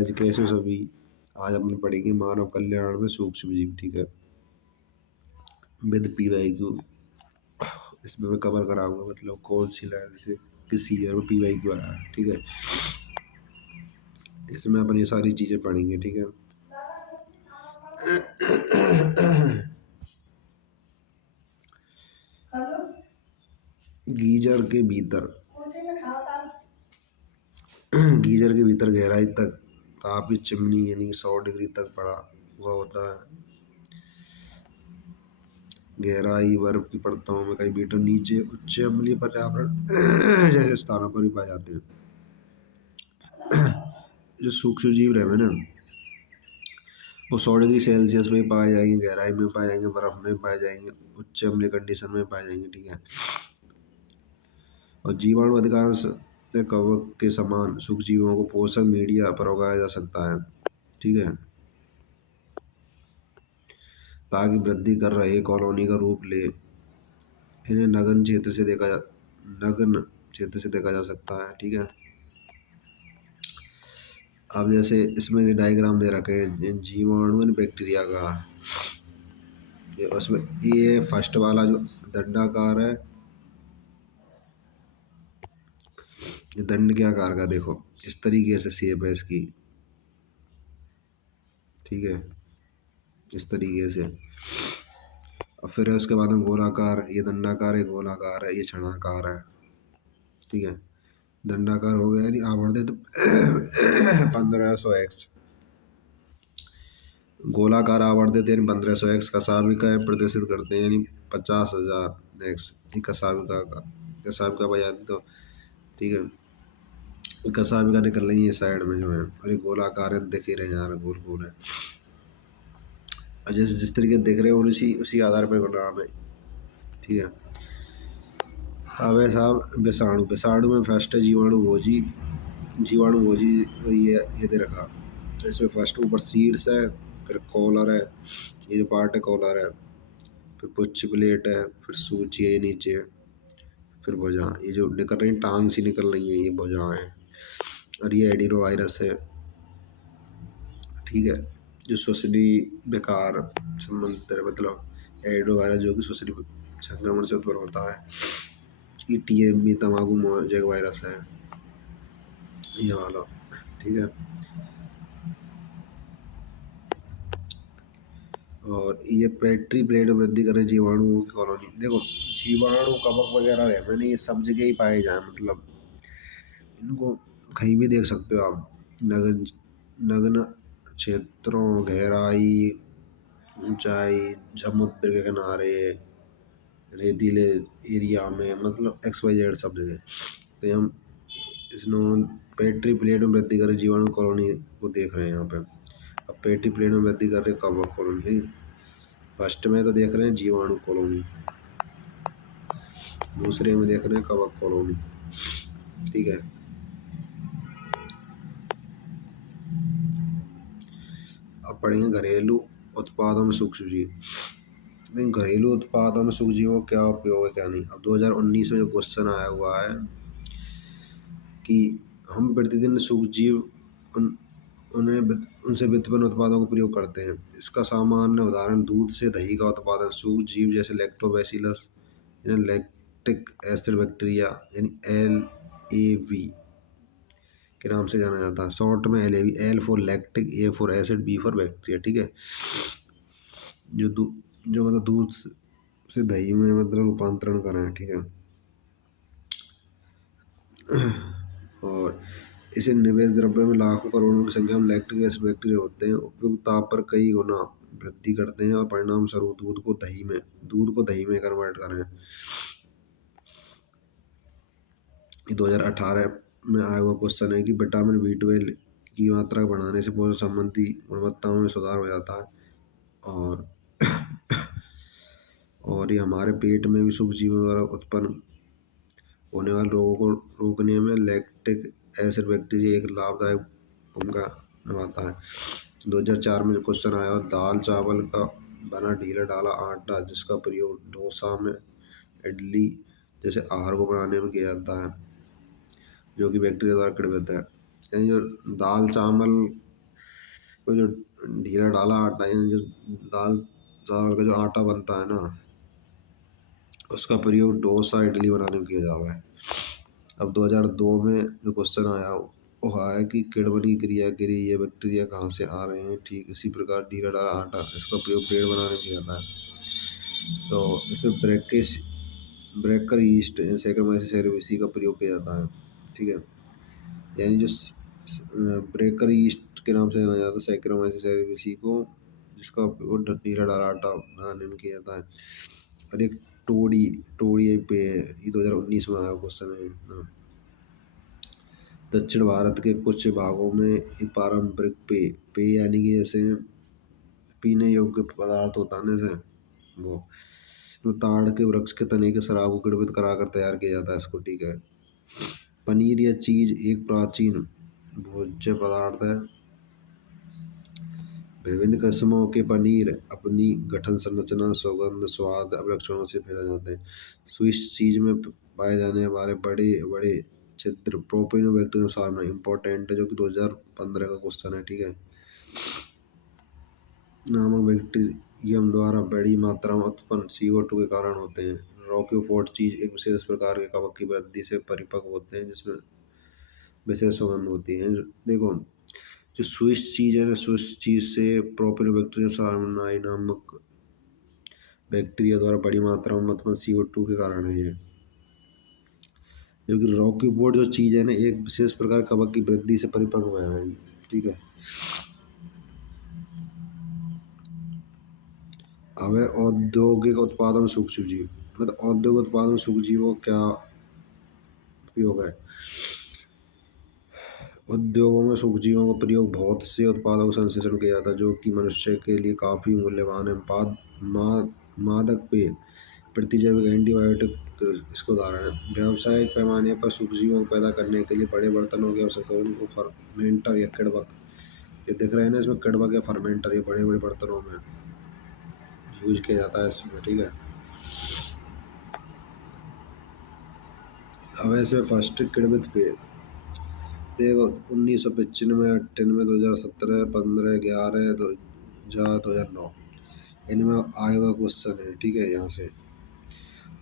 Guys, कैसे हो सभी। आज अपन पढ़ेंगे मानव कल्याण में सूक्ष्म जीव। ठीक है, विद PYQ। इसमें मैं कवर कराऊंगा मतलब कौन सी लाइन से किस ईयर में PYQ आया है। ठीक है, इसमें अपन ये सारी चीजें पढ़ेंगे। ठीक है, गीजर के भीतर गीजर के भीतर गहराई तक तापित चिमनी यानी 100 डिग्री तक पड़ा हुआ होता है। गहराई बर्फ की परतों में कई मीटर नीचे उच्च अम्लीय पर्यावरण जैसे स्थानों पर भी पाए जाते हैं। जो सूक्ष्म जीव रहे ना वो 100 डिग्री सेल्सियस में पाए जाएंगे, गहराई में पाए जाएंगे, बर्फ में पाए जाएंगे, उच्च अम्लीय कंडीशन में पाए जाएंगे। ठीक है, और जीवाणु अधिकांश कवक के समान सूक्ष्म जीवों को पोषक मीडिया पर उगाया जा सकता है। ठीक है, ताकि वृद्धि कर रहे कॉलोनी का रूप ले। इन्हें नग्न क्षेत्र से देखा जा सकता है। ठीक है, अब जैसे इसमें डायग्राम दे रखे हैं जीवाणु और बैक्टीरिया का। उसमें ये फर्स्ट वाला जो दंडाकार है, ये दंड के आकार का, देखो इस तरीके से शेप है इसकी। ठीक है, इस तरीके से। और फिर उसके बाद में गोलाकार, ये दंडाकार है, गोलाकार है, ये छनाकार है। ठीक है, दंडाकार हो गया यानी आवर्धित 1500x, गोलाकार आवर्धित यानी 1500x, कसाविका प्रदर्शित करते हैं यानी 50,000x। कसाविका बजा तो। ठीक है, कसाविका निकल रही है साइड में जो है, और ये गोलाकार है, दिख ही रहे हैं यार, गोल गोल है। और जैसे जिस तरीके देख रहे हो उसी उसी आधार पर नाम है। ठीक है, अब है साहब विषाणु। विषाणु में फर्स्ट है जीवाणु भोजी। ये दे रखा। तो इसमें फर्स्ट ऊपर सीड्स है, फिर कॉलर है, ये जो पार्ट है कॉलर है, फिर पुच्छ प्लेट है, फिर सूची है नीचे, फिर भुजा। ये जो निकल रही टांग सी निकल रही है ये भुजा है, और ये एडिनो वायरस है। ठीक है, जो श्वसनी बेकार संबंधित है, मतलब एडिनो वायरस जो कि श्वसनी संक्रमण से उत्पन्न होता है। TME तंबाकू मोजेक वायरस है ये वाला। ठीक है, और ये पेट्री प्लेट में वृद्धि कर रहे जीवाणुओं की कॉलोनी। देखो जीवाणु कवक वगैरह है मैंने ये सब जगह ही पाए जाए, मतलब इनको कहीं भी देख सकते हो आप। नग्न नग्न क्षेत्रों, गहराई, ऊंचाई, समुद्र के किनारे, रेतीले एरिया में, मतलब XYZ सब जगह। तो हम इसमें पेट्री प्लेट में वृद्धि कर रहे जीवाणु कॉलोनी को देख रहे हैं यहाँ पे। अब पेट्री प्लेट में वृद्धि कर रहे कवक कॉलोनी, फर्स्ट में तो देख रहे हैं जीवाणु कॉलोनी, दूसरे में देख रहे हैं कवक कॉलोनी। ठीक है, अब पढ़ेंगे घरेलू उत्पादों में सूक्ष्म जीव। लेकिन घरेलू उत्पादों में सूक्ष्म जीवों का क्या उपयोग है क्या नहीं। अब 2019 में जो क्वेश्चन आया हुआ है कि हम प्रतिदिन सूक्ष्म जीव उनसे व्युत्पन्न उत्पादों का प्रयोग करते हैं। इसका सामान्य उदाहरण दूध से दही का उत्पादन सूक्ष्म जीव जैसे लैक्टोबैसिलस यानी लैक्टिक एसिड बैक्टीरिया यानी LAV के नाम से जाना जाता है। शॉर्ट में LAV, L for lactic, A for acid, B for bacteria. ठीक है, जो मतलब दूध से दही में मतलब रूपांतरण करें। ठीक है, और इसे निवेश द्रव्य में लाखों करोड़ों की संख्या में लैक्टिक एसिड बैक्टीरिया होते हैं, उपयुक्त ताप पर कई गुना वृद्धि करते हैं और परिणाम स्वरूप दूध को दही में कन्वर्ट करें। 2018 में आया हुआ क्वेश्चन है कि विटामिन B12 की मात्रा बढ़ाने से पोषण संबंधी गुणवत्ताओं में सुधार हो जाता है, और ये हमारे पेट में भी सूक्ष्म जीवों द्वारा उत्पन्न होने वाले रोगों को रोकने में लैक्टिक एसिड बैक्टीरिया एक लाभदायक भूमिका निभाता है। 2004 में जो क्वेश्चन आया दाल चावल का बना ढीला ढाला आटा जिसका प्रयोग डोसा में, इडली जैसे आहार को बनाने में किया जाता है, जो कि बैक्टीरिया द्वारा कृमित है। यानी जो दाल चावल इसको जो ढीला ढाला आटा है, जो दाल चावल का जो आटा बनता है ना, उसका प्रयोग डोसा इडली बनाने में किया जाता है। अब 2002 में जो क्वेश्चन आया वो है कि किण्वन क्रिया के लिए ये बैक्टीरिया कहाँ से आ रहे हैं। ठीक इसी प्रकार ढीला ढाला आटा, इसका प्रयोग ब्रेड बनाने में किया जाता है। तो इसमें ब्रेकर यीस्ट सैकरोमाइसिस सेरेविसी का प्रयोग किया जाता है। ठीक है, यानी जो ब्रेकर यीस्ट के नाम से जाना जाता है सैकरोमाइसिस सेरेविसी को, जिसका उपयोग ढीला ढाला आटा बनाने में किया जाता है। और एक टोड़ी टोड़ी पे ये 2019 में आया क्वेश्चन है ना। दक्षिण भारत के कुछ भागों में एक पारंपरिक पेय यानी कि जैसे पीने योग्य पदार्थ होता है ना, जैसे वो तो ताड़ के वृक्ष के तने के शराब को किण्वित कराकर तैयार किया जाता है इसको। ठीक है, पनीर या चीज एक प्राचीन भोज्य पदार्थ है। विभिन्न किस्मों के पनीर अपनी गठन संरचना, सुगंध, स्वाद और लक्षणों से पहचाने जाते हैं। स्विस चीज में पाए जाने वाले बड़े बड़े छिद्र प्रोपिनोबैक्टीरियम सार्मा इम्पोर्टेंट है, जो कि 2015 का क्वेश्चन है। ठीक है, नामक बैक्टीरियम द्वारा बड़ी मात्रा में उत्पन्न CO2 के कारण होते हैं। रॉकीफोर्ड चीज एक विशेष प्रकार के कवक की वृद्धि से परिपक्व होते हैं, जिसमें विशेष सुगंध होती है। देखो, जो स्विस चीज है ना, स्विस चीज से प्रोपिनोबैक्टीरियम सार्माई नामक बैक्टीरिया द्वारा बड़ी मात्रा में उत्पन्न CO2 के कारण है ये। क्योंकि रॉकी बोर्ड जो चीज है ना, एक विशेष प्रकार कवक की वृद्धि से परिपक्व है भाई। ठीक है, अब है औद्योगिक उत्पादन में सूक्ष्म जीव। मतलब औद्योगिक उत्पादन में सूक्ष्म जीवों क्या उपयोग है। उद्योगों में सूक्ष्मजीवों का प्रयोग बहुत से उत्पादों का संश्लेषण किया जाता है, जो कि मनुष्य के लिए काफ़ी मूल्यवान है। मादक पेय, प्रतिजैविक, एंटीबायोटिक इसके उदाहरण है। व्यावसायिक पैमाने पर सूक्ष्मजीवों को पैदा करने के लिए बड़े बर्तनों की आवश्यकता है। उनको फर्मेंटर या किण्वक, ये दिख रहे हैं ना इसमें, किण्वक या फर्मेंटर, ये बड़े बड़े बर्तनों में यूज किया जाता है इसमें। ठीक है, अब ऐसे फर्स्ट किण्वित पेय देखो 1995, 98, 2017, 15, 11, 2009, इनमें आए हुआ क्वेश्चन है। ठीक है, यहाँ से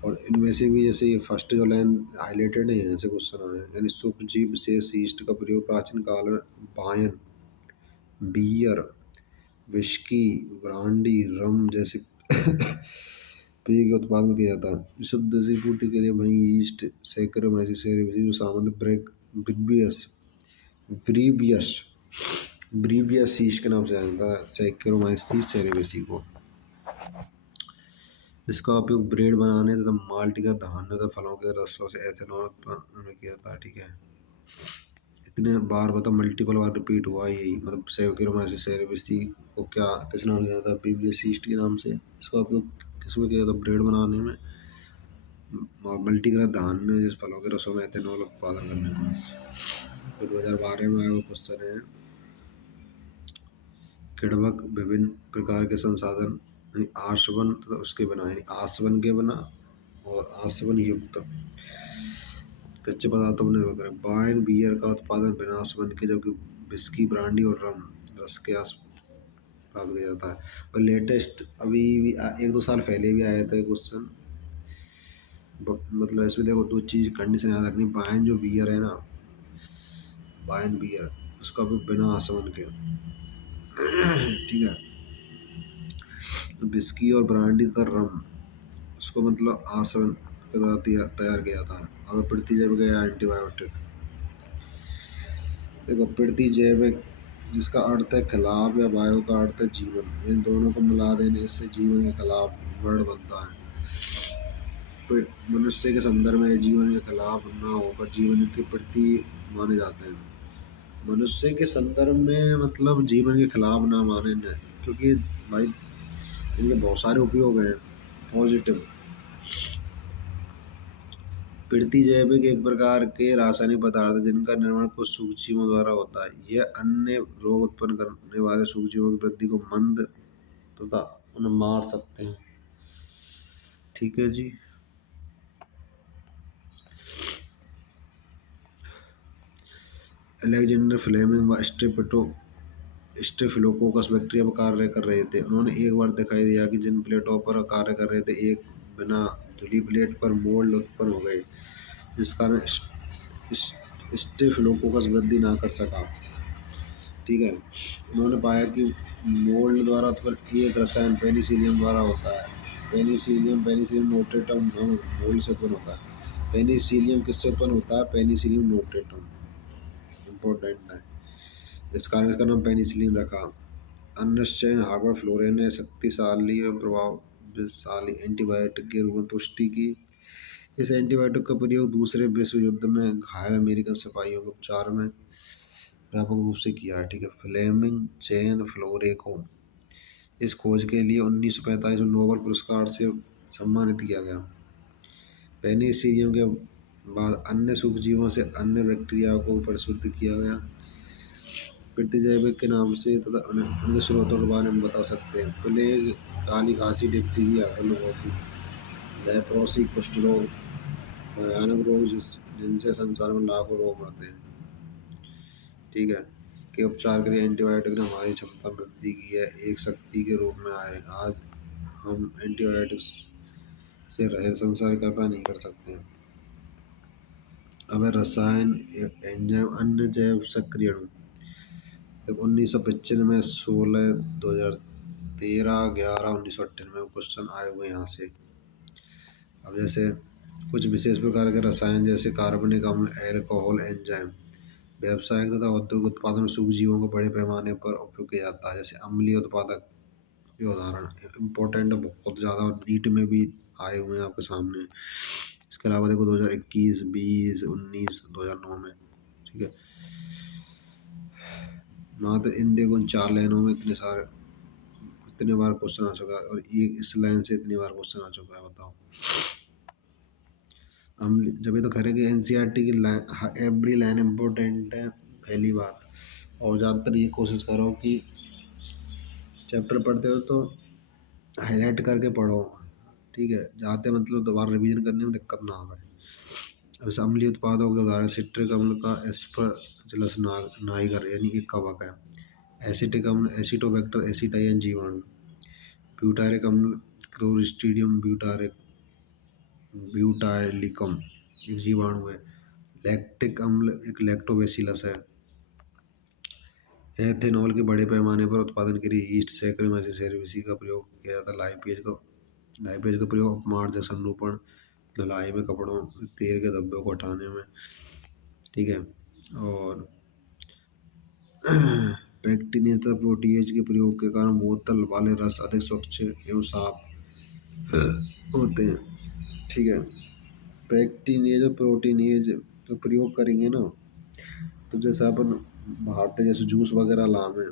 और इनमें से भी जैसे ये फर्स्ट जो लाइन हाईलाइटेड है, यहाँ से क्वेश्चन आए हैं। यानी सूक्ष्मजीव विशेष यीस्ट का प्रयोग प्राचीन काल में वाइन, बियर, विस्की, ब्रांडी, रम जैसे पेय के उत्पादन में किया जाता है। शुद्ध से पूर्ति के लिए वहीं यीस्ट सैकरोमाइसिस सेरेविसी सामान्य ब्रिवियस ब्रीवियस ब्रीवियस यीस्ट के नाम से जाना जाता है सैकरोमाइसिस सेरेविसी को। इसका उपयोग ब्रेड बनाने तथा माल्ट या धान्य तथा फलों के रसों से एथेनॉल उत्पादन में किया जाता है। ठीक है, इतने बार मतलब मल्टीपल बार रिपीट हुआ यही, मतलब सैकरोमाइसिस सेरेविसी को क्या किस नाम से जाता है, ब्रीवियस यीस्ट के नाम से। इसका उपयोग किसमें किया जाता है, ब्रेड बनाने में और मल्टीग्रेन धान्य जिस फलों के रसों में एथेनॉल उत्पादन करने में। तो 2012 में आया वो क्वेश्चन है। किण्वक विभिन्न प्रकार के संसाधन यानी आसवन तथा उसके बिना, यानी आसवन के बिना और आसवन युक्त कच्चे पदार्थों पर निर्भर करें। वाइन, बियर का उत्पादन बिना आसवन के, जबकि विस्की, ब्रांडी और रम रस के आस प्राप्त किया जाता है। और लेटेस्ट अभी भी 1-2 साल पहले भी आया था क्वेश्चन। मतलब इसमें देखो दो चीज कंडीशन याद रखनी। वाइन जो बियर है ना, वाइन बियर उसका भी बिना आसवन के। ठीक है, विस्की और ब्रांडी का रम उसको मतलब आसवन के द्वारा तैयार किया था। और प्रतिजैविक या एंटीबायोटिक, देखो प्रतिजैविक जिसका अर्थ है खिलाफ या बायो का अर्थ है जीवन, इन दोनों को मिला देने से जीवन के खिलाफ वर्ड बनता है। मनुष्य के संदर्भ में जीवन के खिलाफ ना होकर जीवन के प्रति माने जाते हैं। मनुष्य के संदर्भ में मतलब जीवन के खिलाफ ना माने न, क्योंकि भाई इनके बहुत सारे उपयोग हैं पॉजिटिव। प्रतिजैविक एक प्रकार के रासायनिक पदार्थ हैं जिनका निर्माण कुछ सूक्ष्मजीवों द्वारा होता है। यह अन्य रोग उत्पन्न करने वाले सूक्ष्मजीवों की वृद्धि को मंद तथा उन्हें मार सकते हैं। ठीक है जी, अलेक्जेंडर फ्लेमिंग व स्ट्रेप्टो स्टेफिलोकोकस बैक्टीरिया पर कार्य कर रहे थे। उन्होंने एक बार दिखाई दिया कि जिन प्लेटों पर कार्य कर रहे थे, एक बिना धुली प्लेट पर मोल्ड उत्पन्न हो गए, जिस कारण स्टेफिलोकोकस वृद्धि ना कर सका। ठीक है। उन्होंने पाया कि मोल्ड द्वारा उत्पन्न एक रसायन पेनिसिलियम द्वारा होता है। पेनिसिलियम पेनिसिलियम नोटेटम मोल्ड से उत्पन्न होता है। पेनिसिलियम किससे उत्पन्न होता है? पेनिसिलियम नोटेटम, इम्पोर्टेंट है, इस कारण इसका नाम पेनिसिलिन रखा। अन्नस्टेन हार्बर फ्लोरे ने शक्तिशाली एवं प्रभावशाली एंटीबायोटिक के रूप में पुष्टि की। इस एंटीबायोटिक का प्रयोग दूसरे विश्व युद्ध में घायल अमेरिकन सिपाहियों के उपचार में व्यापक रूप से किया है। ठीक है। फ्लेमिंग चेन फ्लोरे को इस खोज के लिए 1945 में नोबेल पुरस्कार से सम्मानित किया गया। पेनिसिलियम के बाद अन्य सूक्ष्मजीवों से अन्य बैक्टीरिया को परिशुद्ध किया गया। प्रतिजैविक के नाम से तथा उनके स्रोतों के बारे में बता सकते हैं। प्लेग, काली खांसी, डिप्थीरिया, लेप्रोसी, कुष्ठ रोग, भयानक रोग जिनसे संसार में लाखों लोग मरते हैं। ठीक है। के उपचार के लिए एंटीबायोटिक ने हमारी क्षमता में वृद्धि की है, एक शक्ति के रूप में आए। आज हम एंटीबायोटिक्स से रहित संसार की कल्पना नहीं कर सकते हैं। अब है रसायन, एंजाइम, अन्य जैव सक्रिय अणु। 1995 16 2013 11 1998 क्वेश्चन आए हुए यहाँ से। अब जैसे कुछ विशेष प्रकार के रसायन जैसे कार्बनिक अम्ल, एल्कोहल, एंजाइम व्यावसायिक तथा औद्योगिक उत्पादन में सूक्ष्मजीवों को बड़े पैमाने पर उपयोग किया जाता है। जैसे अम्लीय उत्पादक के उदाहरण इम्पोर्टेंट, बहुत ज़्यादा नीट में भी आए हुए हैं आपके सामने। इसके अलावा देखो 2021, 20, 19, 2009 में। ठीक है। मात्र इन देखो 4 लाइनों में इतने बार क्वेश्चन आ चुका है, और एक इस लाइन से इतनी बार क्वेश्चन आ चुका है, बताओ। हम जब ये तो करेंगे एनसीईआरटी की लाइन, एवरी लाइन इम्पोर्टेंट है, पहली बात। और ज़्यादातर ये कोशिश करो कि चैप्टर पढ़ते हो तो हाईलाइट करके पढ़ो। ठीक है। जाते मतलब दोबारा रिवीजन करने में दिक्कत ना आवे। अब इस अम्लीय उत्पादों के उदाहरण सिट्रिक अम्ल का एस्परजिलस नाइगर यानी एक कवक है। एसिटिक अम्ल एसिटोबैक्टर एसिटाइन जीवाणु। ब्यूटारिक अम्ल क्लोस्ट्रीडियम ब्यूटाइलिकम एक जीवाणु है। लैक्टिक अम्ल एक लैक्टोबैसिलस है। एथेनॉल के बड़े पैमाने पर उत्पादन के लिए ईस्ट सैकरोमाइसिस सेरेविसी का प्रयोग किया जाता है। लाइपेज का प्रयोग अपमार्जक संरूपण, धुलाई में, कपड़ों तेल के धब्बों को हटाने में। ठीक है। और पैक्टिनिया तथा प्रोटीएज के प्रयोग के कारण बोतल वाले रस अधिक स्वच्छ एवं साफ होते हैं। ठीक है। पैक्टिनेज और प्रोटीनेज तो प्रयोग करेंगे ना, तो जैसे अपन बाहर जैसे जूस वगैरह लावे,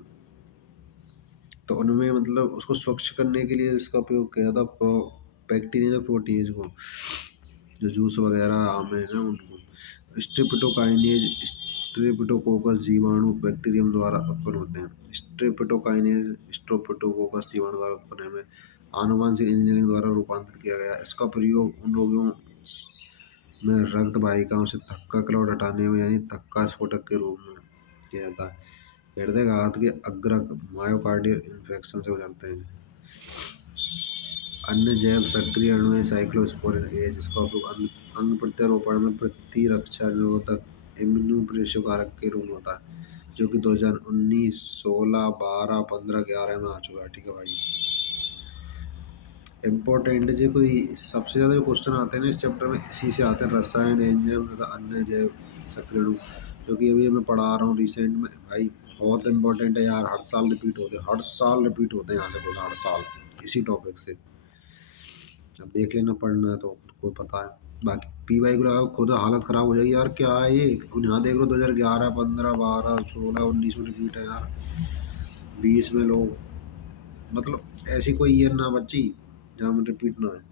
तो उनमें मतलब उसको स्वच्छ करने के लिए इसका उपयोग किया था, पैक्टिनेज और प्रोटीनेज को, जो जूस वगैरह आम है ना उनको। स्ट्रेप्टोकोकस जीवाणु बैक्टीरियम द्वारा उत्पन्न होते हैं। स्ट्रेप्टोकोकस जीवाणु द्वारा उत्पन्न में आनुवंशिक इंजीनियरिंग द्वारा रूपांतरित किया गया। इसका प्रयोग उन रोगियों में रक्त वाहिकाओं से थक्का क्लॉट हटाने में यानी थक्का स्फोटक के रूप में किया जाता है। हृदय घात के अग्रक मायोकार्डियल इन्फेक्शन से गुजरते हैं। अन्य जैव सक्रिय अणु है साइक्लोस्पोरिन ए, जिसका उपयोग अंग प्रत्यारोपण में प्रतिरक्षा निरोधक इम्यूनोप्रेसिव कारक के रूप में होता है, जो कि 2019 16 12 15 11 में आ चुका है। ठीक है भाई। इम्पोर्टेंट जो कोई सबसे ज़्यादा जो क्वेश्चन आते हैं ना इस चैप्टर में, इसी से आते हैं, रसायन, एंजाइम तथा अन्य जैव सक्रिय अणु, जो कि अभी मैं पढ़ा रहा हूँ रिसेंट में। भाई बहुत इंपॉर्टेंट है यार, हर साल रिपीट होते हैं, हर साल रिपीट होते हैं यहाँ से क्वेश्चन, हर साल इसी टॉपिक से। अब देख लेना, पढ़ना है तो कोई पता है। बाकी पी वाई को लगाओ, खुद हालत ख़राब हो जाएगी यार, क्या है ये। अब यहाँ देख लो 2011 15 12 16 19 में रिपीट है यार, 20 में लोग, मतलब ऐसी कोई ईयर ना बची जहाँ में रिपीट ना है।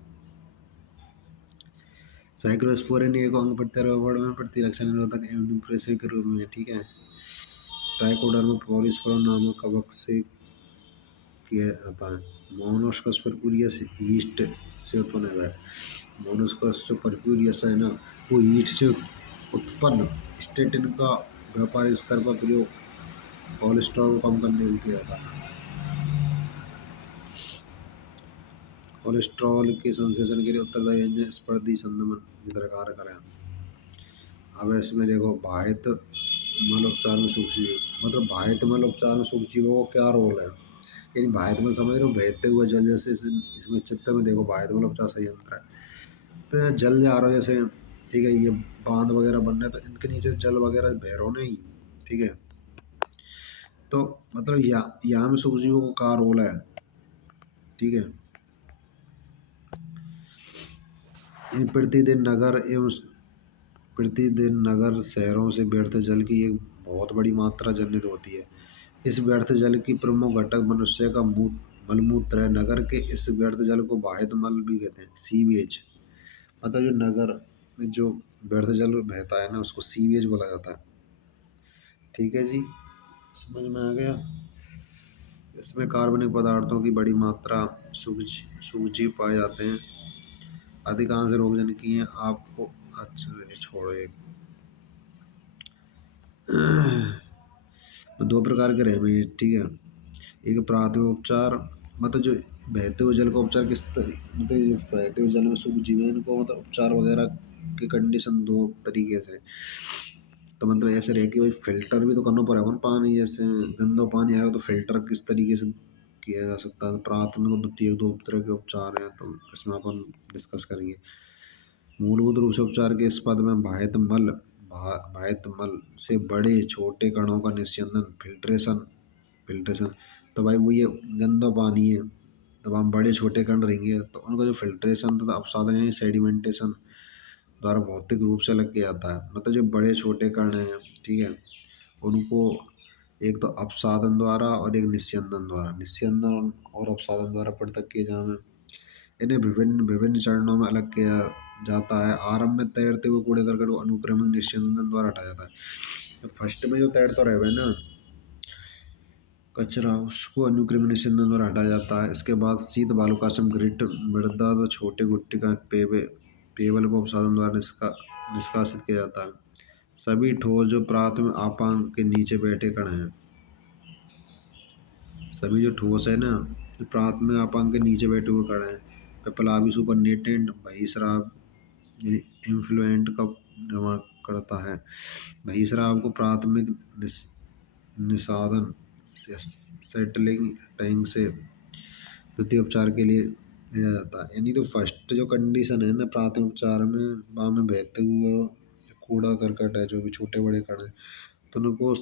साइक्लोस्पोरिन एक अंग प्रत्यारोपण में प्रतिरक्षा निरोधक इम्यूनोप्रेसिव के रूप में। ठीक है। ट्राइकोडर्मा पॉलीस्पर्म नामक कवक से किया जाता है। मोनोस्कस परप्यूरियस यीस्ट से उत्पन्न है। मोनोस्कस जो परप्यूरियस है ना, वो यीस्ट से उत्पन्न स्टेटिन का व्यापारिक स्तर पर प्रयोग कोलेस्ट्रॉल को कम करने को किया जाता है। कोलेस्ट्रॉल के संश्लेषण के लिए उत्तरदायी एंजाइम स्पर्धी संदमन की तरह कार्य करें। अब इसमें देखो बाह्य मल उपचार में सूक्ष्मजीव, मतलब बाह्य मल उपचार में सूक्ष्मजीवों का क्या रोल है। यानी बाह्य मल समझ रहे हो, बहते हुए जल, जैसे इसमें चित्र में देखो बाह्य मल उपचार संयंत्र है। तो यहाँ जल जा रहा है जैसे, ठीक है, ये बांध वगैरह बन रहे हैं तो इनके नीचे जल वगैरह बह रहा नहीं, ठीक है। तो मतलब यहाँ में सूक्ष्मजीवों का क्या रोल है, ठीक है। प्रतिदिन नगर शहरों से व्यर्थ जल की एक बहुत बड़ी मात्रा जनरित होती है। इस व्यर्थ जल की प्रमुख घटक मनुष्य का मलमूत्र है। नगर के इस व्यर्थ जल को बाह्य मल भी कहते हैं, सीवेज। मतलब जो नगर में जो व्यर्थ जल बहता है ना, उसको सीवेज बोला जाता है। ठीक है जी, समझ में आ गया। इसमें कार्बनिक पदार्थों की बड़ी मात्रा सूक्ष्मजीव पाए जाते हैं। अधिकांश रोगजनकी हैं आपको, अच्छा छोड़ो एक। तो दो प्रकार के रहे हैं, ठीक है। एक प्राथमिक उपचार, मतलब जो बहते हुए जल का उपचार किस तरीके, मतलब ये बहते हुए जल में सूक्ष्म जीवन को मतलब उपचार वगैरह की कंडीशन दो तरीके से। तो मतलब ऐसे रहे कि भाई फिल्टर भी तो करना पड़ेगा ना पानी, जैसे गंदा पानी आएगा तो फिल्टर किस तरीके से किया जा सकता है। तो प्राथमिक और द्वितीय दो तरह के उपचार हैं, तो इसमें अपन डिस्कस करेंगे। मूलभूत रूप से उपचार के इस पद में बाह्य मल से बड़े छोटे कणों का निस्यंदन, फिल्ट्रेशन। तो भाई वो ये गंदा पानी है, तब हम बड़े छोटे कण रहेंगे तो उनका जो फिल्ट्रेशन तथा अपसादन यानी सेडिमेंटेशन द्वारा भौतिक रूप से अलग किया जाता है। मतलब जो बड़े छोटे कण हैं, ठीक है, उनको एक तो अपसादन द्वारा और एक निस्यंदन और अपसादन द्वारा पृथक किए जाने, इन्हें विभिन्न विभिन्न चरणों में अलग किया जाता है। आरंभ में तैरते हुए कूड़े करकट को अनुक्रमिक निस्यंदन द्वारा हटाया जाता है। तो फर्स्ट में जो तैरता रहे ना कचरा, उसको अनुक्रमिक निस्यंदन द्वारा हटाया जाता है। इसके बाद शीत बालुकाश्म ग्रिट मृदा तो छोटे गुट्टी का पेवल को अपसादन द्वारा निष्कासित किया जाता है। सभी ठोस जो प्राथमिक आपांक के नीचे बैठे कण हैं, सभी जो ठोस है ना, जो प्राथमिक आपांक के नीचे बैठे हुए कण हैं, पेपलाबी सुपरनेटेंट बहिस्राव इन्फ्लुएंट का निर्माण करता है। बहिस्राव को प्राथमिक निषादन सेटलिंग टैंक से द्वितीय उपचार के लिए लिया जाता है। यानी तो फर्स्ट जो कंडीशन है ना प्राथमिक उपचार में, वहाँ में बहते हुए कूड़ा करकट है, जो भी छोटे बड़े कण है, तो उनको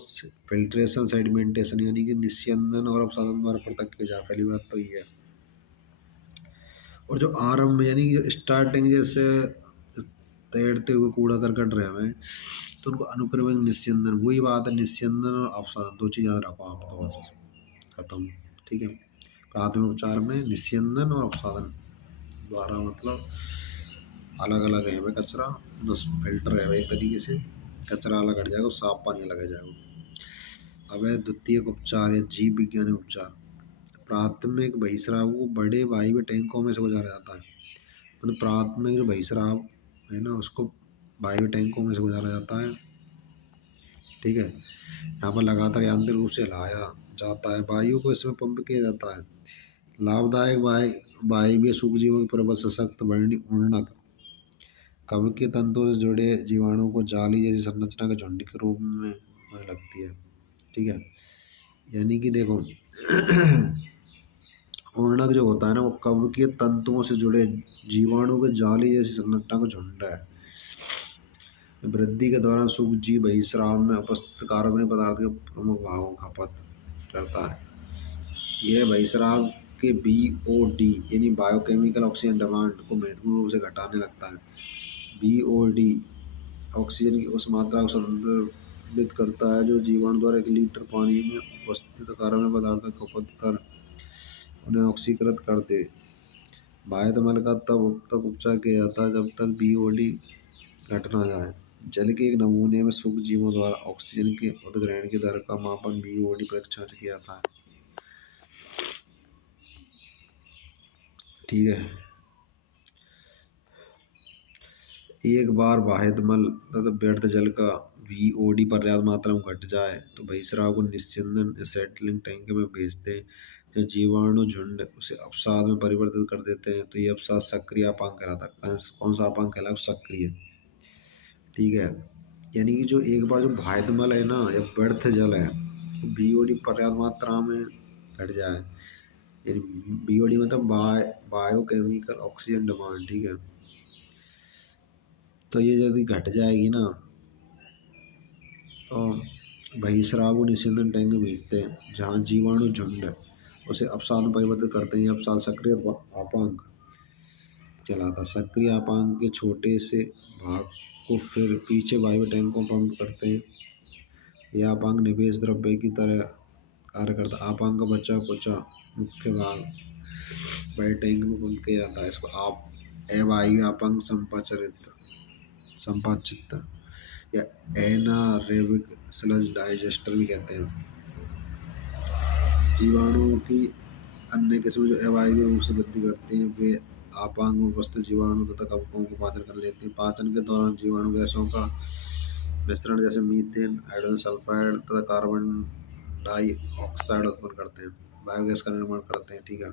फिल्ट्रेशन सेडिमेंटेशन यानी कि निस्यंदन और अपसादन द्वारा पृथक किया जाए। पहली बात तो ये है। और जो आरंभ यानी कि स्टार्टिंग जैसे तैरते हुए कूड़ा करकट रहे हुए, तो उनको अनुक्रमिक निस्यंदन, वही बात है, निस्यंदन और अपसादन दो चीज़ याद रखो आप, तो बस खत्म। ठीक है, प्राथमिक उपचार में निस्यंदन और अपसादन द्वारा मतलब अलग अलग है भाई कचरा, बस फिल्टर है भाई एक तरीके से, कचरा अलग हट जाएगा, साफ पानी अलग आ जाएगा। अब है द्वितीय उपचार या जीव विज्ञानिक उपचार। प्राथमिक बहिस्राव को बड़े वायवीय टैंकों में से गुजारा जाता है। मतलब प्राथमिक जो बहिस्राव है ना, उसको वायवीय टैंकों में से गुजारा जाता है। ठीक है, यहाँ पर लगातार यांत्रिक रूप से हिलाया जाता है, वायु को इसमें पंप किया जाता है। लाभदायक वायवीय सूक्ष्मजीवों की प्रबल सशक्त वर्णी उर्णक कवक के तंतुओं से जुड़े जीवाणुओं को जाली जैसी संरचना के झुंड के रूप में होने लगती है। ठीक है, यानी कि देखो उर्णक जो होता है ना, वो कवकीय तंतुओं से जुड़े जीवाणु के जाली जैसी संरचना का झुंड है। वृद्धि के दौरान सूक्ष्मजीव बहिस्राव में उपस्थित कार्बनिक पदार्थ के प्रमुख भागों का खपत करता है। यह बहिस्राव के BOD यानी बायोकेमिकल ऑक्सीजन डिमांड को महत्वपूर्ण रूप से घटाने लगता है। BOD ऑक्सीजन की उस मात्रा को संदर्भित करता है जो जीवाणु द्वारा 1 लीटर पानी में उपस्थित कार्बनिक पदार्थों का खपत कर उन्हें ऑक्सीकृत कर दे। बाह्य मल का तब तक उपचार किया जाता है जब तक BOD घट ना जाए। जल के एक नमूने में सूक्ष्मजीवों द्वारा ऑक्सीजन के उद्ग्रहण की दर का मापन BOD परीक्षण से किया जाता है। ठीक है, एक बार वाहिद मल मतलब व्यर्थ जल का VOD पर्याप्त मात्रा में घट जाए तो बहिस्राव को निस्यंदन सेटलिंग टैंक में भेज दें। या जीवाणु झुंड उसे अवसाद में परिवर्तित कर देते हैं तो ये अवसाद सक्रिय अपांग कहलाता है। कौन सा अपांग कहलाता है? सक्रिय। ठीक है। यानी कि जो एक बार जो वाहिद मल है ना या व्यर्थ जल है, VOD पर्याप्त मात्रा में घट जाए, यानी BOD मतलब बायोकेमिकल ऑक्सीजन डिमांड। ठीक है। तो ये यदि घट जाएगी ना तो बहिस्राव को निस्यंदन टैंक में भेजते हैं जहाँ जीवाणु झुंड उसे अवसाद में परिवर्तित करते हैं। ये अवसाद सक्रिय अपांग चलाता। सक्रिय अपांग के छोटे से भाग को फिर पीछे वायु टैंक को पंप करते हैं। यह अपांग निवेश द्रव्य की तरह कार्य करता है। अपांग का बचा कुचा मुख्य भाग वायु टैंक में पंप किया जाता है। इसको आप अवायवीय अपांग संपाचित या एनारेबिक स्लज डाइजेस्टर भी कहते हैं। जीवाणुओं की अन्य किस्म जो अवायवीय रूप से वृद्धि करते हैं वे अपांग में उपस्थित जीवाणु तथा कवकों को पाचन कर लेते हैं। पाचन के दौरान जीवाणु गैसों का मिश्रण जैसे मीथेन, हाइड्रोजन सल्फाइड तथा कार्बन डाइऑक्साइड उत्पन्न करते हैं। बायोगैस का निर्माण करते हैं। ठीक है।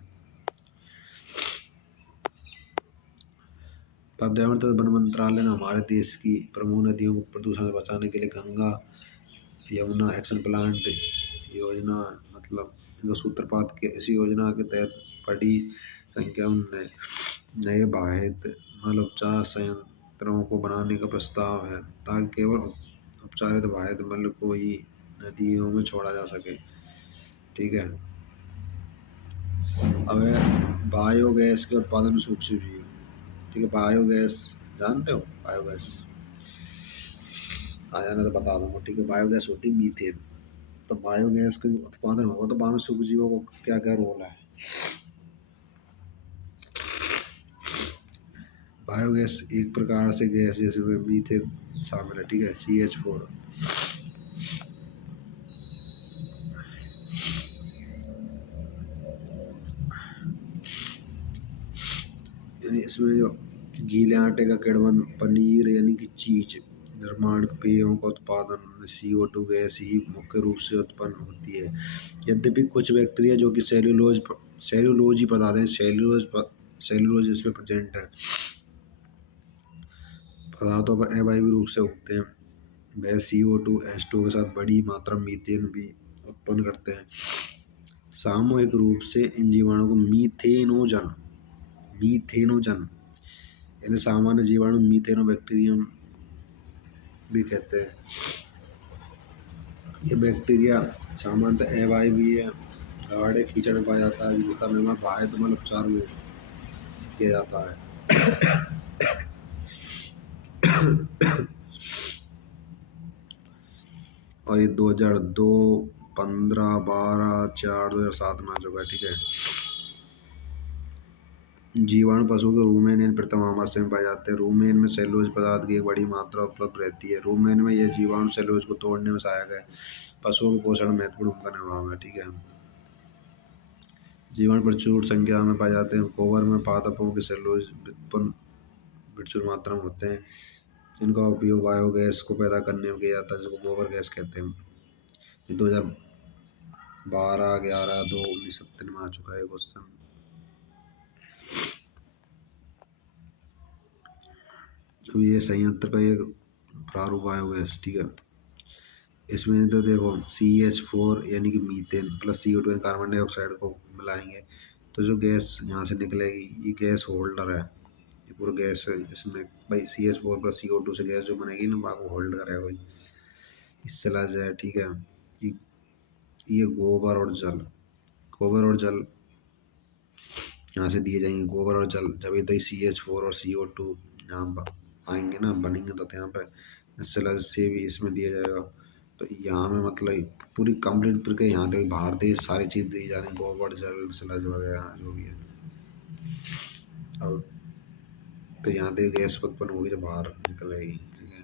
पर्यावरण तथा वन मंत्रालय ने हमारे देश की प्रमुख नदियों को प्रदूषण से बचाने के लिए गंगा यमुना एक्शन प्लांट योजना मतलब इनका सूत्रपात किया। इस योजना के तहत बड़ी संख्या में नए वाहिद मल उपचार संयंत्रों को बनाने का प्रस्ताव है ताकि केवल उपचारित वाहिद मल को ही नदियों में छोड़ा जा सके। ठीक है। अब है बायोगैस के उत्पादन में सूक्ष्म जीव। ठीक है। बायोगैस जानते हो? बायोगैस आ जाना तो बता दूंगा। ठीक है। बायोगैस होती है मीथेन। तो बायोगैस का जो उत्पादन होगा तो वहाँ में सूक्ष्म जीवों को क्या क्या रोल है? बायोगैस एक प्रकार से गैस जिसमें मीथेन शामिल है। ठीक है। CH4। यानी इसमें जो गीले आटे का किण्वन, पनीर यानी कि चीज निर्माण, पेयों का उत्पादन में CO2 गैस ही मुख्य रूप से उत्पन्न होती है। यद्यपि कुछ बैक्टीरिया जो कि सेल्यूलोज ही पदार्थ हैं, सेल्यूलोज इसमें प्रेजेंट है, पदार्थों पर अवायवीय रूप से उगते हैं। वह CO2 H2 के साथ बड़ी मात्रा में मीथेन भी उत्पन्न करते हैं। सामूहिक रूप से इन जीवाणुओं को मीथेनोजन यानी सामान्य जीवाणु मीथेनोबैक्टीरियम भी कहते हैं। ये बैक्टीरिया सामान्यतः अवायवीय गाढ़े कीचड़ में पाया जाता है जिनका निर्माण वाहिद मल उपचार में किया जाता है। और ये 2002, 15, 12, 4, 2007 में आ चुका है। ठीक है। जीवाणु पशु के रूमेन यानी प्रथम आमाशय में पाए जाते हैं। रूमेन में सेल्यूलोज पदार्थ की एक बड़ी मात्रा उपलब्ध रहती है। रूमेन में यह जीवाणु सेल्यूलोज को तोड़ने में सहायक है। पशुओं के पोषण में महत्वपूर्ण भूमिका निभाव है। ठीक है। जीवाणु प्रचुर संख्या में पाए जाते हैं। गोबर में पादपों के सेल्यूलोज व्युत्पन्न प्रचुर मात्रा में होते हैं। इनका उपयोग बायोगैस को पैदा करने में किया जाता है जिसको गोबर गैस कहते हैं। 2012, 11, 2, 1970 में आ चुका है क्वेश्चन। अब ये संयंत्र का एक प्रारूप बायोगैस। ठीक है। इसमें तो देखो CH4 यानी कि मीथेन प्लस CO2 यानी कार्बन डाइऑक्साइड को मिलाएंगे तो जो गैस यहाँ से निकलेगी ये गैस होल्डर है। ये पूरा गैस है इसमें भाई CH4 प्लस CO2 से गैस जो बनेगी ना वहाँ को होल्ड करेगा भाई। इससे ला जाए। ठीक है। ये ये गोबर और जल यहाँ से दिए जाएंगे। गोबर और जल जब ये CH4 और CO2 यहाँ आएंगे ना बनेंगे तो यहाँ पे स्लज से भी इसमें दिया जाएगा। तो यहाँ में मतलब पूरी कंप्लीट प्रक्रिया यहाँ तक बाहर से सारी चीज़ दी जा रही है। गोबर जल स्लज वगैरह जो भी है। और फिर यहाँ से गैस उत्पन्न होगी जो बाहर निकलेगी। ठीक है।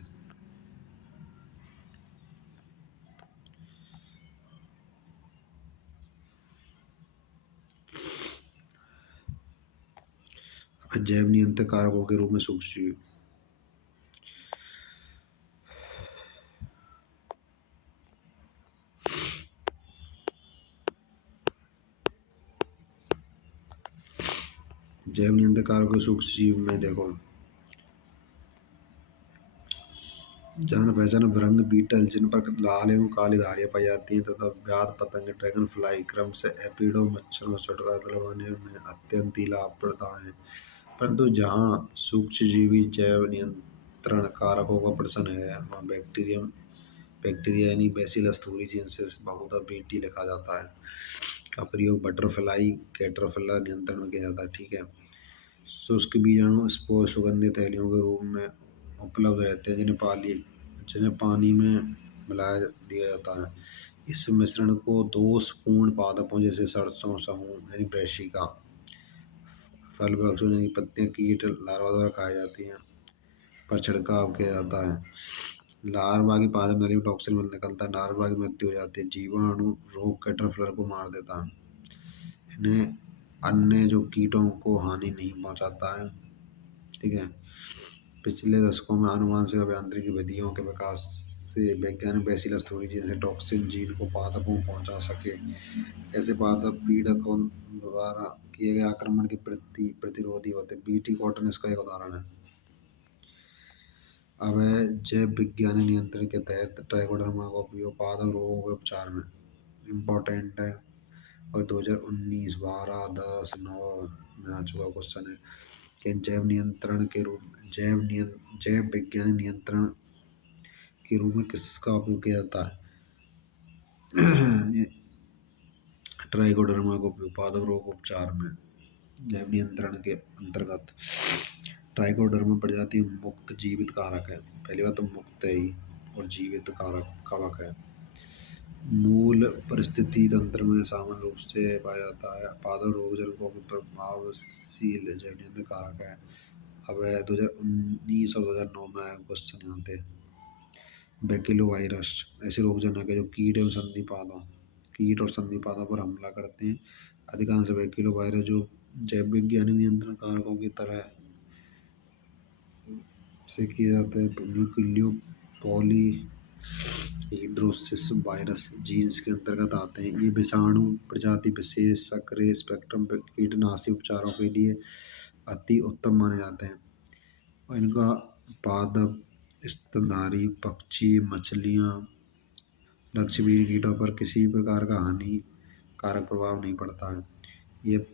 अब जैव नियंत्रण कारकों के रूप में सूक्ष्म जीव जैव नियंत्रण कारकों सूक्ष्म जीव में देखो, जान पहचान भृंग बीटल जिन पर लाल एवं काली धारियां पाई जाती हैं तथा व्याध पतंग ड्रैगन फ्लाई क्रम से एपिडो मच्छर और छुटकारा दिलवाने में अत्यंत ही लाभप्रद हैं। परंतु जहाँ सूक्ष्मजीवी जैव नियंत्रण कारकों का प्रश्न है वहाँ बैक्टीरिया यानी बैसिलस थूरिजिनसिस बहुधा बीटी लिखा जाता है का प्रयोग बटरफ्लाई कैटरपिलर नियंत्रण में किया जाता है। ठीक है। शुष्क बीजाणु स्पोर सुगंधित थैलियों के रूप में उपलब्ध रहते हैं जिन्हें पानी में मिलाया दिया जाता है। इस मिश्रण को दोषपूर्ण पादपों जैसे सरसों समूह यानी ब्रेशिका फल वृक्षों यानी पत्तियां कीट लार्वा द्वारा खाई जाती हैं पर छिड़काव किया जाता है। लार्वा की पाचन नली में टॉक्सिन निकलता है, लार्वा की मृत्यु हो जाती है। जीवाणु रोग कैटरपिलर को मार देता है। इन्हें अन्य जो कीटों को हानि नहीं पहुंचाता है। ठीक है। पिछले दशकों में आनुवंशिक अभियांत्रिकी विधियों के विकास से वैज्ञानिक बैसिलस थ्यूरिजियंस से टॉक्सिन जीन को पादपों को पहुंचा सके। ऐसे पादप पीड़कों द्वारा किए गए आक्रमण के प्रति प्रतिरोधी होते। बीटी कॉटन इसका एक उदाहरण है। अब है जैव विज्ञान नियंत्रण के तहत ट्राइकोडर्मा का उपयोग पादप रोगों के उपचार में इम्पोर्टेंट है। और 2019 12 10 9 में आ चुका क्वेश्चन है कि जैव विज्ञान नियंत्रण के रूप में किसका उपयोग किया जाता है। ट्राइकोडर्मा का उपयोग पादप रोग उपचार में जैव नियंत्रण के अंतर्गत। ट्राइकोडर्मा प्रजाति मुक्त जीवित कारक है। पहली बात तो मुक्त है ही और जीवित कारक कवक है। मूल परिस्थिति तंत्र में सामान्य रूप से पाया जाता है। पादप रोग जनकों में प्रभावशील जैव नियंत्रण कारक है। अब 2019 और 2009 में आया क्वेश्चन यहाँ थे। बैकिलोवायरस ऐसे रोगजनक है जो कीट और संधिपादों पर हमला करते हैं। अधिकांश बैकिलोवायरस जो जैव वैज्ञानिक नियंत्रण कारकों की तरह से किए जाते हैं। न्यूक्लियो पॉलीहिड्रोसिस वायरस जीन्स के अंतर्गत आते हैं। ये विषाणु प्रजाति विशेष सक्रिय स्पेक्ट्रम कीटनाशी उपचारों के लिए अति उत्तम माने जाते हैं और इनका पादप स्तनधारी पक्षी मछलियाँ लक्षवीर कीटों पर किसी प्रकार का हानिकारक प्रभाव नहीं पड़ता है। ये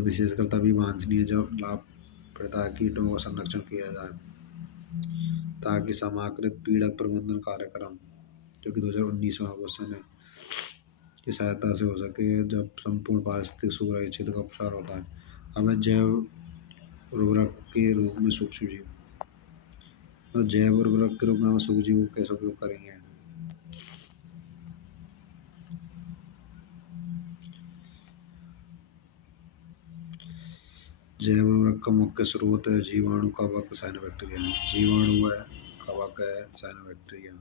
विशेषकर तभी वांछनीय जब लाभप्रदायक कीटों का संरक्षण किया जाए ताकि समाकृत पीड़क प्रबंधन कार्यक्रम जो कि 2019 में क्वेश्चन है की सहायता से हो सके जब संपूर्ण पारिस्थितिक सुरक्षित का उपचार होता है। अब जैव उर्वरक के रूप में सूक्ष्मजीव जैव उर्वरक के रूप में हम सूक्ष्मजीव को कैसे उपयोग करेंगे। जैव उर्वरक का मुख्य स्रोत है जीवाणु कवक साइनोबैक्टीरिया। जीवाणु है कवक है साइनोबैक्टीरिया।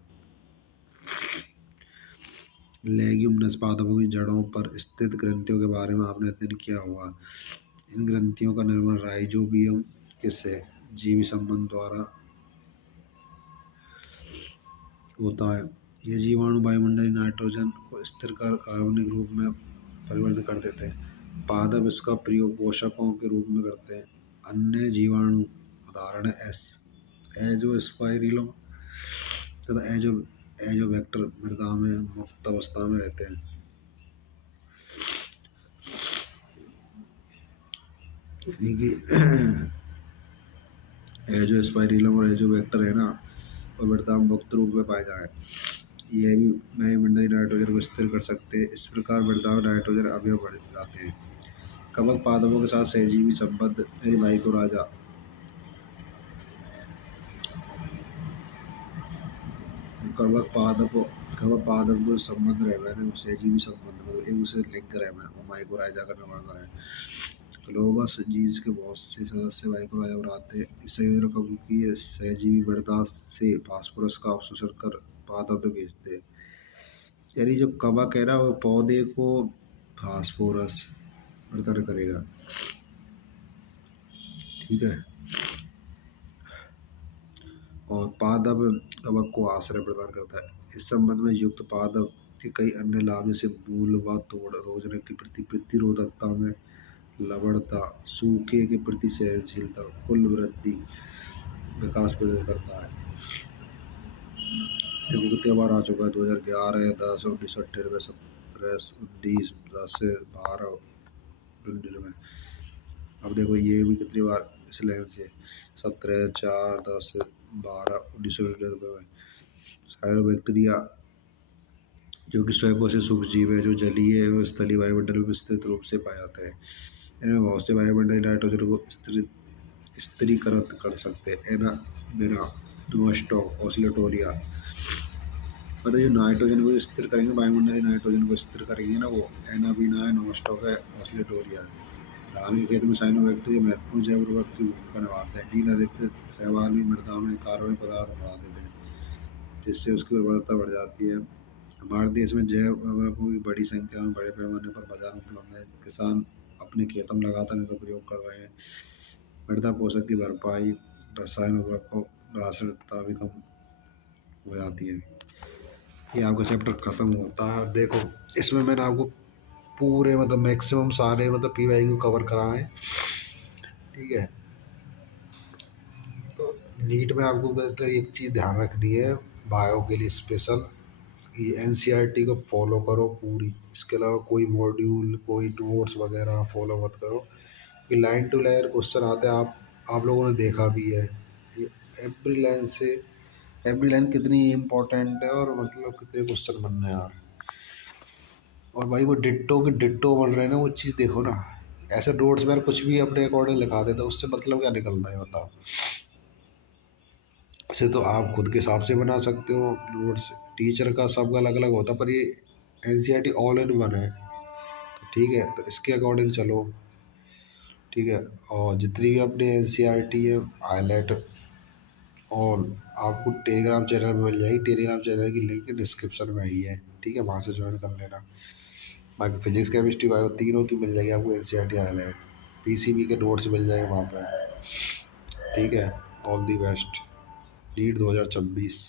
लेग्यूमिनस पादपों की जड़ों पर स्थित ग्रंथियों के बारे में आपने अध्ययन किया होगा। इन ग्रंथियों का निर्माण राइजोबियम किससे जीवी संबंध द्वारा होता है। ये जीवाणु वायुमंडलीय नाइट्रोजन को स्थिर कर कार्बनिक रूप में परिवर्तित कर देते हैं। पादप इसका प्रयोग पोषकों के रूप में करते हैं। अन्य जीवाणु उदाहरण है एजोस्पाइरिलम तथा एजोबैक्टर मृदा में मुक्त अवस्था में रहते हैं। एजोस्पाइरिलम और एजोबैक्टर है ना और मृदा में मुक्त रूप में पाए जाए। यह भी वायुमंडलीय नाइट्रोजन को स्थिर कर सकते हैं। इस प्रकार मृदा में नाइट्रोजन अवयव बढ़ जाते हैं। कवक पादपों के साथ सहजीवी संबंध माइकोराजा कवक पादप संबंध रहे सहजीवी संबंध मतलब एक दूसरे लिंक रहे और माइकोराजा का निर्माण करें। क्लोबस जीन्स के बहुत से सदस्य माइकोराजा बनाते हैं। इस संयोजन की सहजीवी मृदा से फास्फोरस का अवशोषण कर पादप में भेजते हैं। यानी जो कवक है ना वो पौधे को फास्फोरस प्रदान करेगा। ठीक है। और पादप कवक को आश्रय प्रदान करता है। इस संबंध में युक्त पादप के कई अन्य लाभ जैसे मूल व तोड़ रोगजनक की प्रतिरोधकता में लवणता, सूखे के प्रति सहनशीलता, कुल वृद्धि, विकास प्रदर्शित करता है। देखो कितने बार आ चुका है, 2011, 10, 1998, 17, 19, 10, 12, 99। अब देखो ये भी कितनी बार इस लाइन से, 17, 4, 10, 12, 1999 में। साइनोबैक्टीरिया जो कि स्वयं से सूक्ष्मजीव है, जो जलीय एवं स्थलीय वायुमंडल में विस्तृत रूप से पाया जाता है। इनमें बहुत से वायुमंडलीय नाइट्रोजन को स्थिरीकृत कर सकते हैं। एना बिना नोस्टॉक ऑसिलेटोरिया, मतलब जो नाइट्रोजन को स्थिर करेंगे, वायुमंडलीय नाइट्रोजन को स्थिर करेंगे ना, वो एनाबिना है, नोस्टॉक है, ऑसिलेटोरिया है। धान के खेत में साइनोबैक्टीरिया महत्वपूर्ण जैव उर्वरक की भूमिका निभाते हैं। नील हरित शैवाल भी मृदा में कार्बनिक पदार्थ बढ़ा देते हैं, जिससे उसकी उर्वरता बढ़ जाती है। हमारे देश में जैव उर्वरकों की बड़ी संख्या में बड़े पैमाने पर बाजार में उपलब्ध है। किसान अपने खेतों में लगातार इनका प्रयोग कर रहे हैं। मृदा पोषक की भरपाई, रसायन उर्वरकों रासायनिकता भी कम हो जाती है। ये आपका चैप्टर खत्म होता है। देखो इसमें मैंने आपको पूरे मतलब मैक्सिमम सारे मतलब PYQ कवर कराए हैं, ठीक है। तो नीट में आपको मतलब एक चीज़ ध्यान रखनी है, बायो के लिए स्पेशल, ये NCERT को फॉलो करो पूरी। इसके अलावा कोई मॉड्यूल, कोई नोट्स वगैरह फॉलो मत करो, कि लाइन टू लाइन क्वेश्चन आते हैं। आप लोगों ने देखा भी है, ये एवरी लाइन से, एवरी लाइन कितनी इम्पोर्टेंट है, और मतलब कितने क्वेश्चन बनने हैं यार। और भाई वो डिट्टो के डिट्टो बन रहे हैं ना, वो चीज़ देखो ना। ऐसे नोट्स में कुछ भी अपने अकॉर्डिंग लिखा देते, उससे मतलब क्या निकलना है बताओ। इसे तो आप खुद के हिसाब से बना सकते हो नोट्स, टीचर का सबका अलग अलग होता है, पर ये NCERT ऑल इन वन है। तो ठीक है, तो इसके अकॉर्डिंग चलो, ठीक है। और जितनी भी अपने NCERT है हाईलाइट, और आपको टेलीग्राम चैनल में मिल जाएगी। टेलीग्राम चैनल की लिंक डिस्क्रिप्शन में ही है, ठीक है, वहाँ से ज्वाइन कर लेना। बाकी फिजिक्स केमिस्ट्री बायो तीनों की मिल जाएगी आपको NCERT हाईलाइट। PCB के नोट्स मिल जाएंगे वहाँ पर, ठीक है। All the best, NEET 2026।